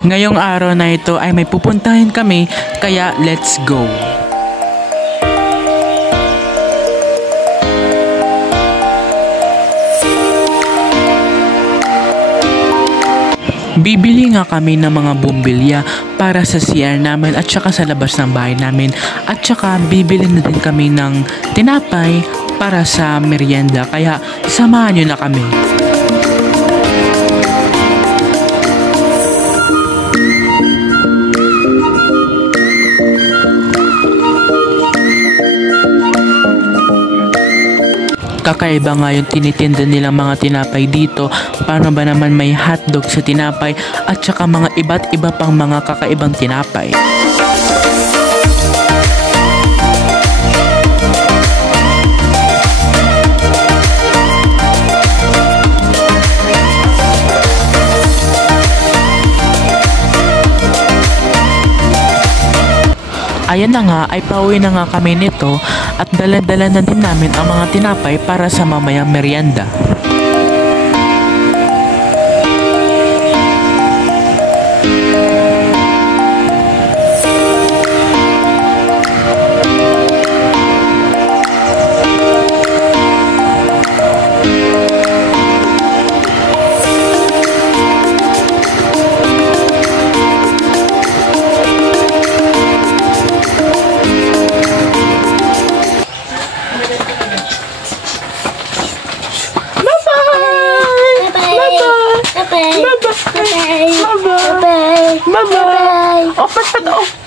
Ngayong araw na ito ay may pupuntahin kami, kaya let's go! Bibili nga kami ng mga bumbilya para sa CR namin at saka sa labas ng bahay namin. At saka bibili na din kami ng tinapay para sa merienda. Kaya samahan nyo na kami. Kakaiba nga yung tinitinda nilang mga tinapay dito. Paano ba naman may hotdog sa tinapay at saka mga iba't iba pang mga kakaibang tinapay. Ayan na nga, ay pauwi na nga kami nito at dala-dala na din namin ang mga tinapay para sa mamayang merienda. Bye-bye! Bye-bye! Bye-bye! Bye-bye! Oh, pat-pat! Oh!